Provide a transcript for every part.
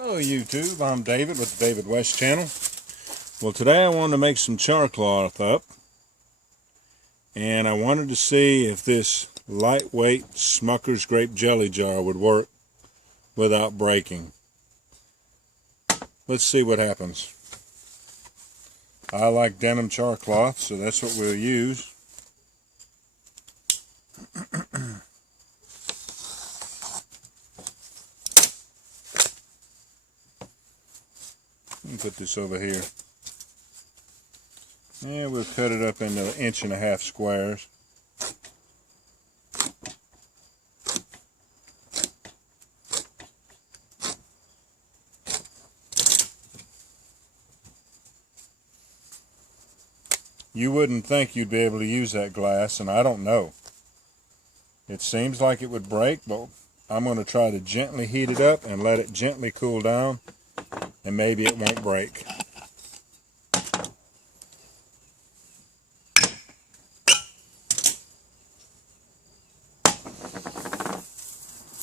Hello YouTube, I'm David with the David West channel. Well, today I wanted to make some char cloth up, and I wanted to see if this lightweight Smucker's grape jelly jar would work without breaking. Let's see what happens. I like denim char cloth, so that's what we'll use. Put this over here. And we'll cut it up into 1.5 inch squares. You wouldn't think you'd be able to use that glass, and I don't know. It seems like it would break, but I'm going to try to gently heat it up and let it gently cool down, and maybe it won't break.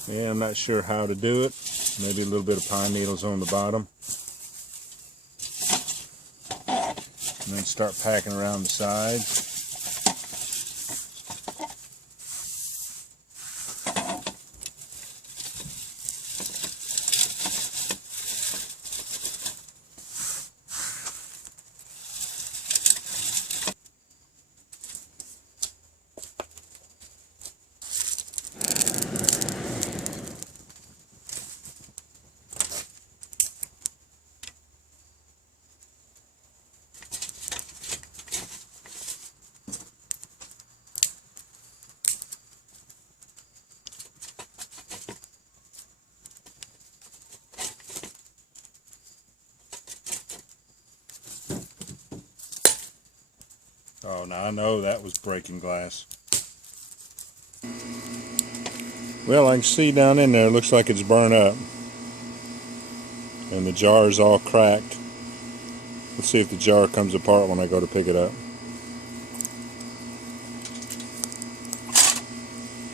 Yeah, I'm not sure how to do it. Maybe a little bit of pine needles on the bottom. And then start packing around the sides. Oh, now I know that was breaking glass. Well, I can see down in there, it looks like it's burned up. And the jar is all cracked. Let's see if the jar comes apart when I go to pick it up.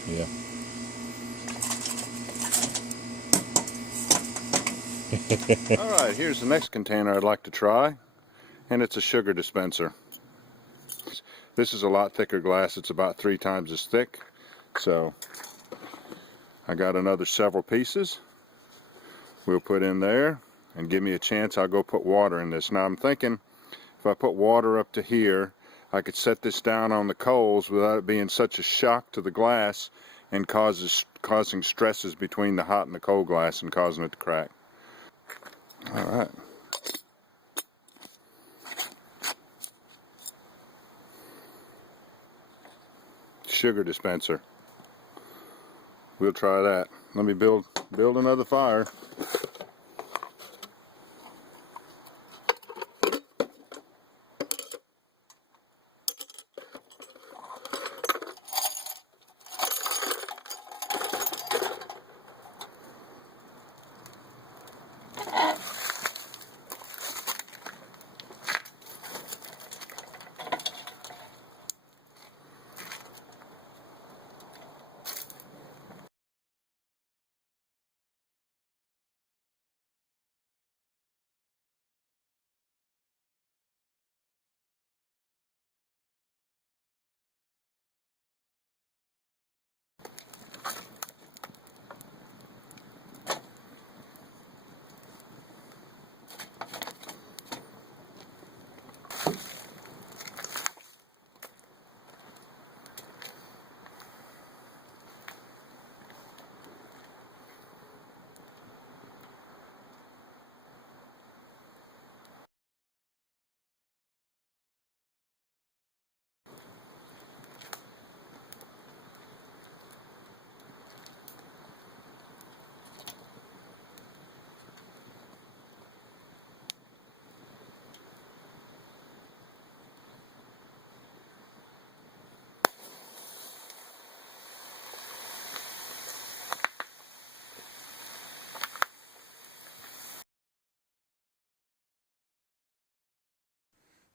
Yeah. Alright, here's the next container I'd like to try. And it's a sugar dispenser. This is a lot thicker glass. It's about 3 times as thick. So I got another several pieces. We'll put in there, and give me a chance, I'll go put water in this. Now I'm thinking if I put water up to here, I could set this down on the coals without it being such a shock to the glass and causing stresses between the hot and the cold glass and causing it to crack. Alright. Sugar dispenser. We'll try that. Let me build another fire.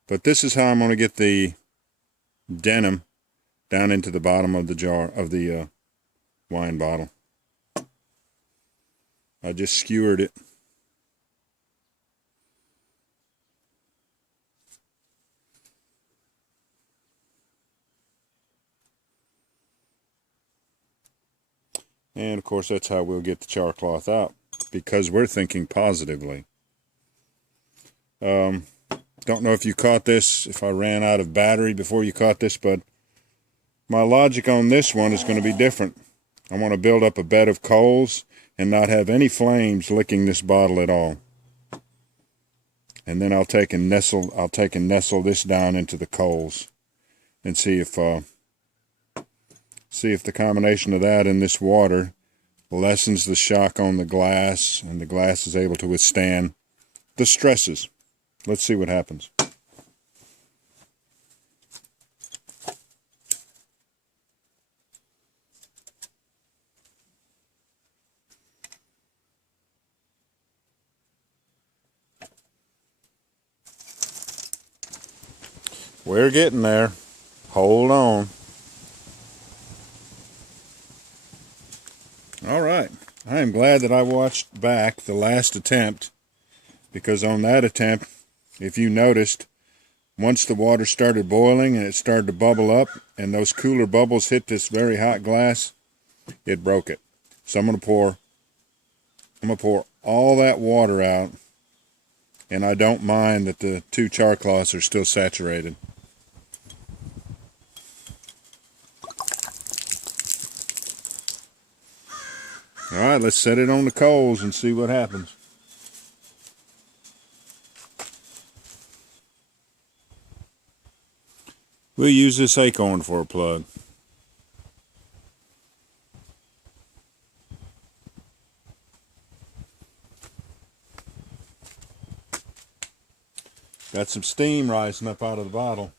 But this is how I'm going to get the denim down into the bottom of the jar, of the wine bottle. I just skewered it And of course that's how we'll get the char cloth out, because we're thinking positively. Don't know if you caught this, if I ran out of battery before you caught this, but my logic on this one is going to be different. I want to build up a bed of coals and not have any flames licking this bottle at all. And then I'll take and nestle this down into the coals and see if the combination of that and this water lessens the shock on the glass, and the glass is able to withstand the stresses. Let's see what happens. We're getting there. Hold on. All right. I am glad that I watched back the last attempt, because on that attempt, if you noticed, once the water started boiling and it started to bubble up and those cooler bubbles hit this very hot glass, it broke it. So I'm going to pour all that water out, and I don't mind that the two char cloths are still saturated. All right, let's set it on the coals and see what happens. We'll use this acorn for a plug. Got some steam rising up out of the bottle.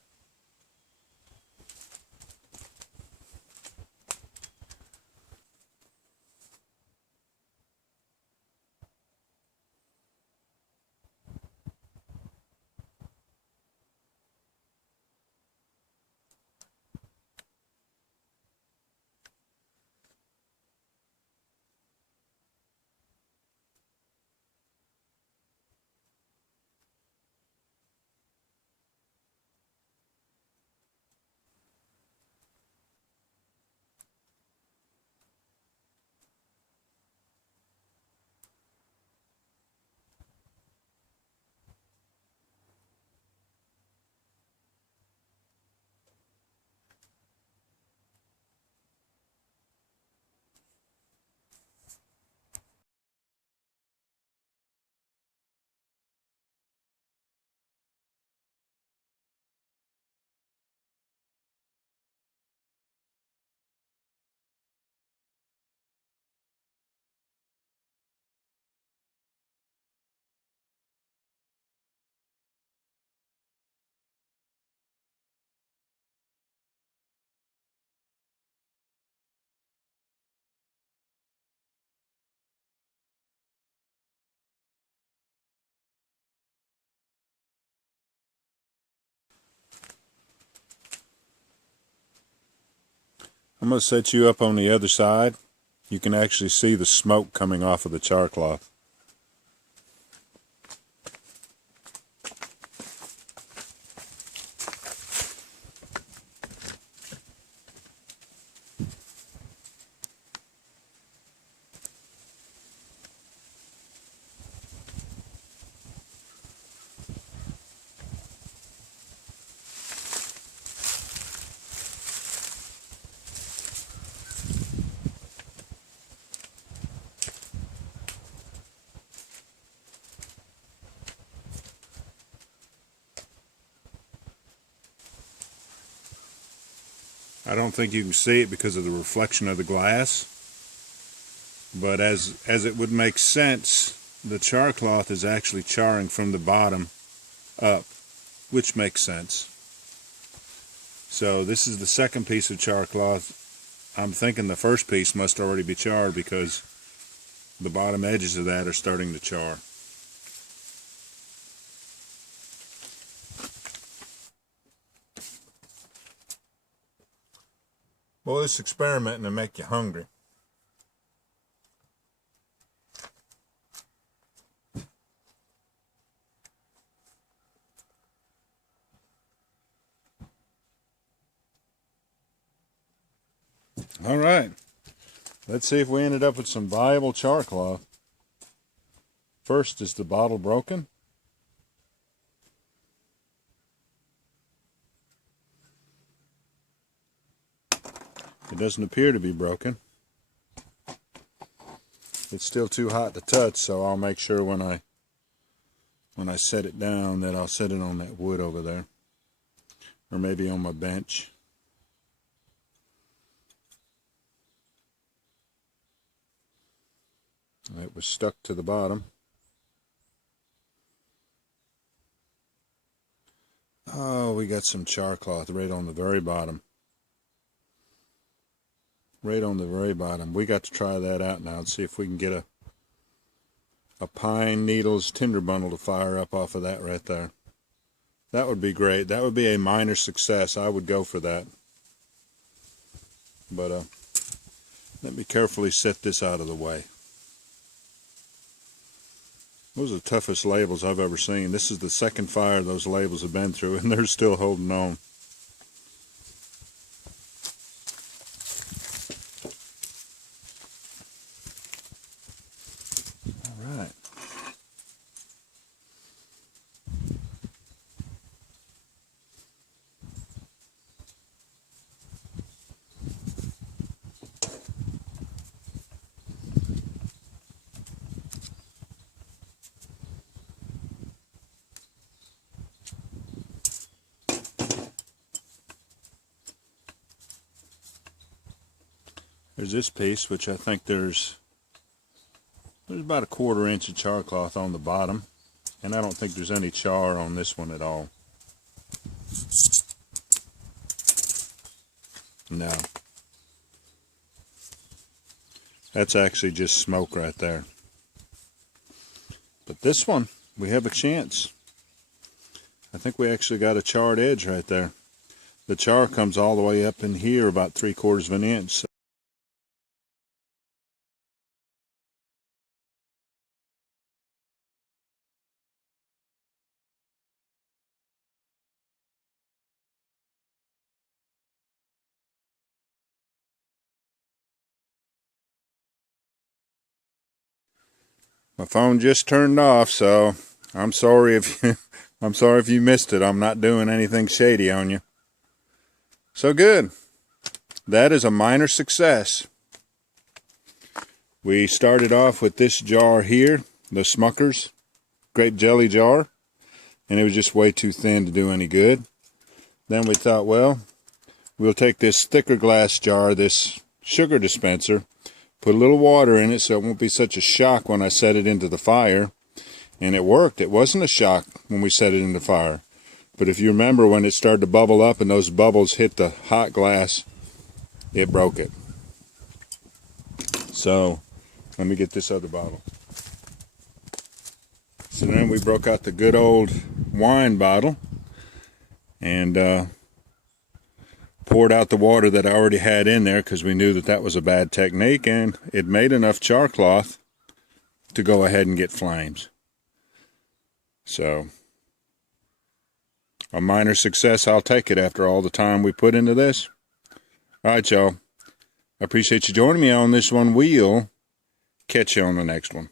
I'm going to set you up on the other side. You can actually see the smoke coming off of the char cloth. I don't think you can see it because of the reflection of the glass, but as it would make sense, the char cloth is actually charring from the bottom up, which makes sense. So this is the second piece of char cloth. I'm thinking the first piece must already be charred because the bottom edges of that are starting to char. Well, this experimenting to make you hungry. All right. Let's see if we ended up with some viable char cloth. First, is the bottle broken? It doesn't appear to be broken. It's still too hot to touch, so I'll make sure when I set it down that I'll set it on that wood over there, or maybe on my bench. It was stuck to the bottom. Oh, we got some char cloth right on the very bottom. Right on the very bottom. We got to try that out now and see if we can get a pine needles tinder bundle to fire up off of that right there. That would be great. That would be a minor success. I would go for that. But let me carefully set this out of the way. Those are the toughest labels I've ever seen. This is the second fire those labels have been through, and they're still holding on. All right. There's this piece, which I think there's about a 1/4 inch of char cloth on the bottom, and I don't think there's any char on this one at all. No. That's actually just smoke right there. But this one, we have a chance. I think we actually got a charred edge right there. The char comes all the way up in here about 3/4 of an inch. My phone just turned off, so I'm sorry if you missed it. I'm not doing anything shady on you. So good. That is a minor success. We started off with this jar here, the Smucker's grape jelly jar, and it was just way too thin to do any good. Then we thought, well, we'll take this thicker glass jar, this sugar dispenser, put a little water in it so it won't be such a shock when I set it into the fire. And it worked. It wasn't a shock when we set it in the fire. But if you remember, when it started to bubble up and those bubbles hit the hot glass, it broke it. So let me get this other bottle. So then we broke out the good old wine bottle and poured out the water that I already had in there, because we knew that that was a bad technique, and it made enough char cloth to go ahead and get flames. So a minor success, I'll take it after all the time we put into this. All right, y'all. I appreciate you joining me on this one. We'll catch you on the next one.